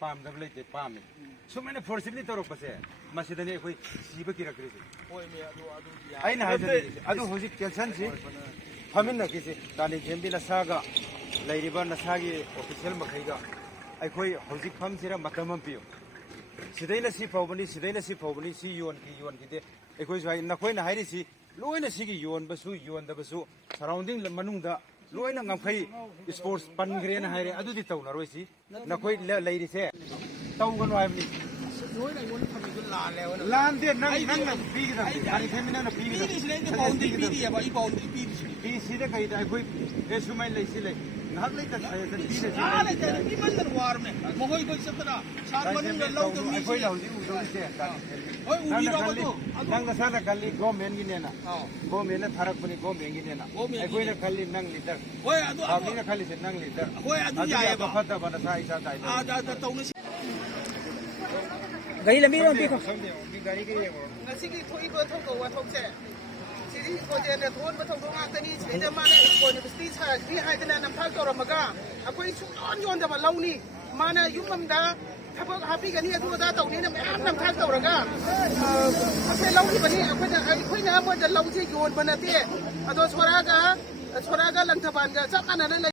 palm the blade palm. So many forcibly to Rocase, Macedoni, Siba Kirakris. I know I don't visit Kelsansi. Hamina Kisi, Tani Jembila Saga, Lady Bana Sagi, official Makaiga. I call Hosik Pamsira Matamampio. Sidena si probably, see you and Kide. Because I Nakoina Haidisi, Luina Sigi, you and Basu, you and the Basu, surrounding the Manunda, Luina Namkai, sports Pangren Hire, Adu Town, Rosi, Nakoi lady say, Town Rivali. Land there, nothing big than feminine P. See the Kaita, I quit, as you might say, not like that. Nangasana Kali, go Menginena, go Mena Tarakuni, go Menginena. I go in a Kali Nang litter. Where are the Kali Nang litter? Where are the Pata Banasai? Gay lambi lambi ko. Nasigi ko ibo to ko wa to che. Siri ko je na thon ba to nga tani che de ma ne ko ni sti cha bi hai de na phal to ro maga. Akoi su on yon da ma law ni. Mana yumam da thapok happy ga ni adu da to ni na am nam thal to ro ga. Ase law ni ba ni akoi na mo da law je yon ba na te. Ado swara ga lang thaban ga chak ana na